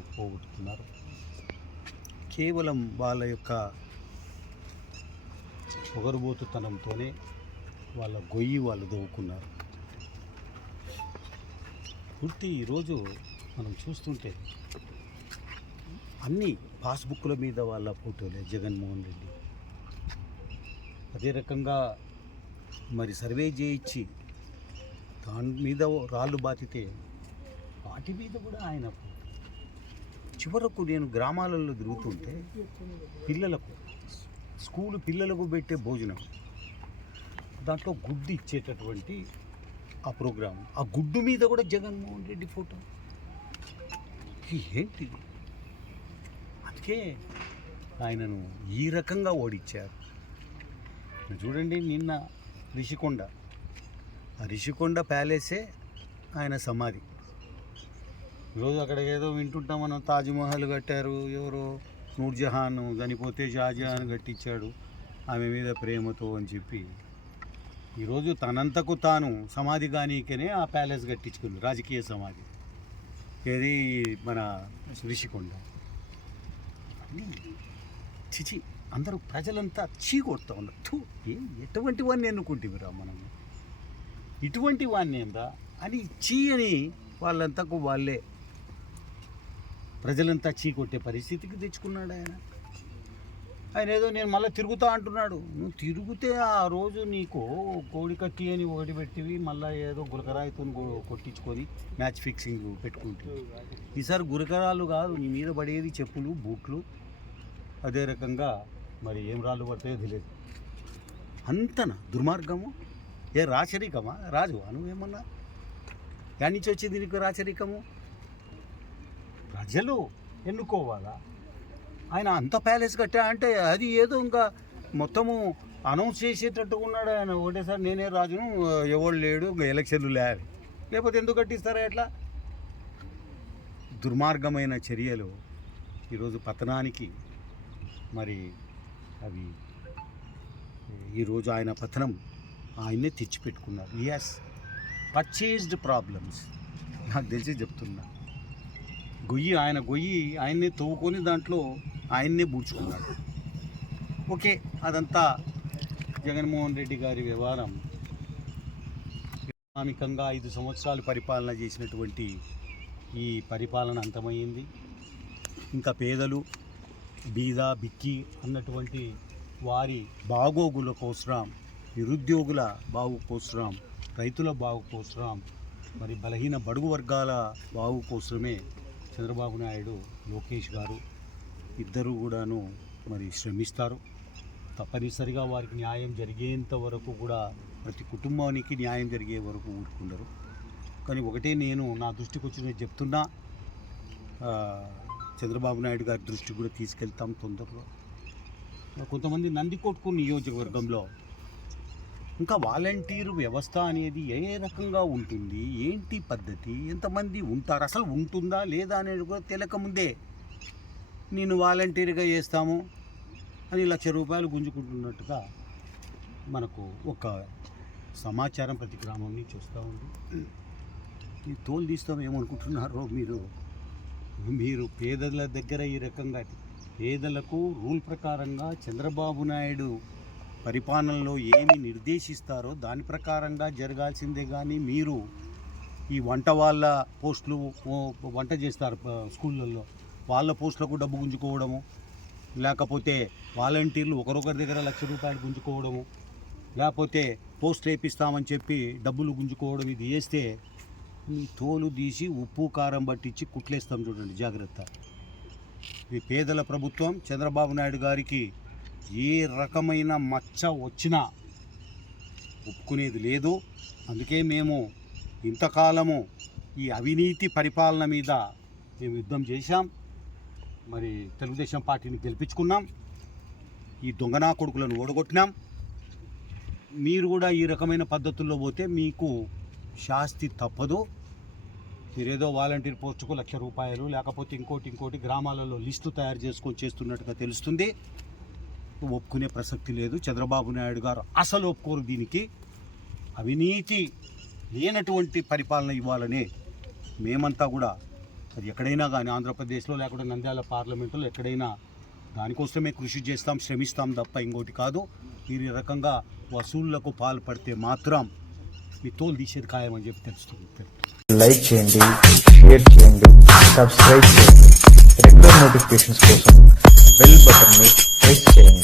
పోగొట్టుకున్నారు. కేవలం వాళ్ళ యొక్క పొగరుబోతుతనంతోనే వాళ్ళ గొయ్యి వాళ్ళు దవ్వుకున్నారు. పూర్తి ఈరోజు మనం చూస్తుంటే అన్ని పాస్బుక్ల మీద వాళ్ళ ఫోటోలే జగన్మోహన్ రెడ్డి. అదే రకంగా మరి సర్వే చేయించి దాని మీద రాళ్ళు బాతితే వాటి మీద కూడా ఆయన ఫోటో. చివరకు నేను గ్రామాలలో తిరుగుతుంటే పిల్లలకు స్కూల్ పిల్లలకు పెట్టే భోజనం దాంట్లో గుడ్డు ఇచ్చేటటువంటి ఆ ప్రోగ్రాం ఆ గుడ్డు మీద కూడా జగన్మోహన్ రెడ్డి ఫోటో. ఏంటి ఏంటిది అందుకే ఆయనను ఈ రకంగా ఓడించారు. చూడండి నిన్న రిషికొండ. ఆ రిషికొండ ప్యాలెసే ఆయన సమాధి. ఈరోజు అక్కడ ఏదో వింటుంటాం మనం తాజ్మహల్ కట్టారు ఎవరో నూర్జహాన్ చనిపోతే షాజహాన్ కట్టించాడు ఆమె మీద ప్రేమతో అని చెప్పి. ఈరోజు తనంతకు తాను సమాధి కానీకనే ఆ ప్యాలెస్ కట్టించుకుంది రాజకీయ సమాధి. ఏది మన రిషికొండ అని చిచి అందరూ ప్రజలంతా చీ కొడుతూ ఉన్నారు. థూ ఏ ఎటువంటి వాడిని ఎన్నుకుంటేవిరా మనం? ఇటువంటి వాడిని ఏందా? అని చీ అని వాళ్ళంతకు వాళ్ళే ప్రజలంతా చీ కొట్టే పరిస్థితికి తెచ్చుకున్నాడు ఆయన. ఆయన ఏదో నేను మళ్ళీ తిరుగుతా అంటున్నాడు. నువ్వు తిరిగితే ఆ రోజు నీకు కోడి కట్టి అని ఒకటి పెట్టివి మళ్ళీ ఏదో గురకరాయితో కొట్టించుకొని మ్యాచ్ ఫిక్సింగ్ పెట్టుకుంటుంది ఈసారి గురకరాలు కాదు నీ మీద పడేది చెప్పులు బూట్లు. అదే రకంగా మరి ఏం రాళ్ళు పడతాయో తెలియదు. అంతన? దుర్మార్గము? ఏ రాచరికమా? రాజు నువ్వేమన్నా? దాని నుంచి వచ్చింది నీకు రాచరికము? ప్రజలు ఎన్నుకోవాలా? ఆయన అంత ప్యాలెస్ కట్టా అంటే అది ఏదో ఇంకా మొత్తము అనౌన్స్ చేసేటట్టుగా ఉన్నాడు ఆయన. ఒకటేసారి నేనే రాజును ఎవడు లేడు ఇంకా ఎలక్షన్లు లే లేకపోతే ఎందుకు కట్టిస్తారా ఎట్లా? దుర్మార్గమైన చర్యలు ఈరోజు పతనానికి మరి అవి ఈరోజు ఆయన పతనం ఆయన్నే తెచ్చిపెట్టుకున్నారు. ఎస్ పర్చేజ్డ్ ప్రాబ్లమ్స్ నాకు తెలిసి చెప్తున్నా. గొయ్యి ఆయన గొయ్యి ఆయన్ని తవ్వుకొని దాంట్లో ఆయన్నే బూడ్చుకున్నాడు. ఓకే అదంతా జగన్మోహన్ రెడ్డి గారి వ్యవహారం. ఎకనామికంగా ఐదు సంవత్సరాలు పరిపాలన చేసినటువంటి ఈ పరిపాలన అంతమైంది. ఇంకా పేదలు బీద బిక్కి అన్నటువంటి వారి బాగోగుల కోసరం నిరుద్యోగుల బాగు కోసరం రైతుల బాగు కోసరం మరి బలహీన బడుగు వర్గాల బాగు కోసమే చంద్రబాబు నాయుడు లోకేష్ గారు ఇద్దరు కూడాను మరి శ్రమిస్తారు. తప్పనిసరిగా వారికి న్యాయం జరిగేంత వరకు కూడా ప్రతి కుటుంబానికి న్యాయం జరిగే వరకు ఊరుకుండరు. కానీ ఒకటే నేను నా దృష్టికి వచ్చినది చెప్తున్నా చంద్రబాబు నాయుడు గారి దృష్టికి కూడా తీసుకెళ్తాం తొందరలో. కొంతమంది నందికొట్కు నియోజకవర్గంలో ఇంకా వాలంటీర్ వ్యవస్థ అనేది ఏ రకంగా ఉంటుంది? ఏంటి పద్ధతి? ఎంతమంది ఉంటారు? అసలు ఉంటుందా లేదా అనేది కూడా తెలియకముందే నేను వాలంటీర్గా చేస్తాము అని లక్ష రూపాయలు గుంజుకుంటున్నట్టుగా మనకు ఒక సమాచారం ప్రతి గ్రామం నుంచి వస్తూ ఉంది. ఈ తోలు తీస్తాం ఏమనుకుంటున్నారో మీరు? మీరు పేదల దగ్గర ఈ రకంగా పేదలకు రూల్ ప్రకారంగా చంద్రబాబు నాయుడు పరిపాలనలో ఏమి నిర్దేశిస్తారో దాని ప్రకారంగా జరగాల్సిందే కానీ మీరు ఈ వంట వాళ్ళ పోస్టులు వంట చేస్తారు స్కూళ్ళల్లో. వాళ్ళ పోస్టులకు డబ్బు గుంజుకోవడము లేకపోతే వాలంటీర్లు ఒకరొకరి దగ్గర లక్ష రూపాయలు గుంజుకోవడము లేకపోతే పోస్ట్ వేపిస్తామని చెప్పి డబ్బులు గుంజుకోవడం ఇది వేస్తే మీ తోలు తీసి ఉప్పు కారం పట్టించి కుట్లేస్తాం చూడండి జాగ్రత్త. ఈ పేదల ప్రభుత్వం చంద్రబాబు నాయుడు గారికి ఏ రకమైన మచ్చ వచ్చినా ఒప్పుకునేది లేదు. అందుకే మేము ఇంతకాలము ఈ అవినీతి పరిపాలన మీద మేము యుద్ధం చేశాం. మరి తెలుగుదేశం పార్టీని గెలిపించుకున్నాం. ఈ దొంగనా కొడుకులను ఓడగొట్టినాం. మీరు కూడా ఈ రకమైన పద్ధతుల్లో పోతే మీకు శాస్తి తప్పదు. మీరేదో వాలంటీర్ పోస్టుకు లక్ష రూపాయలు లేకపోతే ఇంకోటి ఇంకోటి గ్రామాలలో లిస్టు తయారు చేసుకొని చేస్తున్నట్టుగా తెలుస్తుంది. ఒప్పుకునే ప్రసక్తి లేదు. చంద్రబాబు నాయుడు గారు అసలు ఒప్పుకోరు దీనికి. అవినీతి లేనటువంటి పరిపాలన ఇవ్వాలని మేమంతా కూడా అది ఎక్కడైనా కానీ ఆంధ్రప్రదేశ్లో లేకుండా నంద్యాల పార్లమెంటులో ఎక్కడైనా దానికోసమే కృషి చేస్తాం శ్రమిస్తాం తప్ప ఇంకోటి కాదు. ఈ రకంగా వసూళ్ళకు పాల్పడితే మాత్రం మీ తోలు తీసేది ఖాయమని చెప్పి తెలుస్తుంది. లైక్ చేయండి షేర్ చేయండి సబ్స్క్రైబ్ చేయండి. రెగ్యులర్ నోటిఫికేషన్స్ కోసం బెల్ బటన్ని ప్రెస్ చేయండి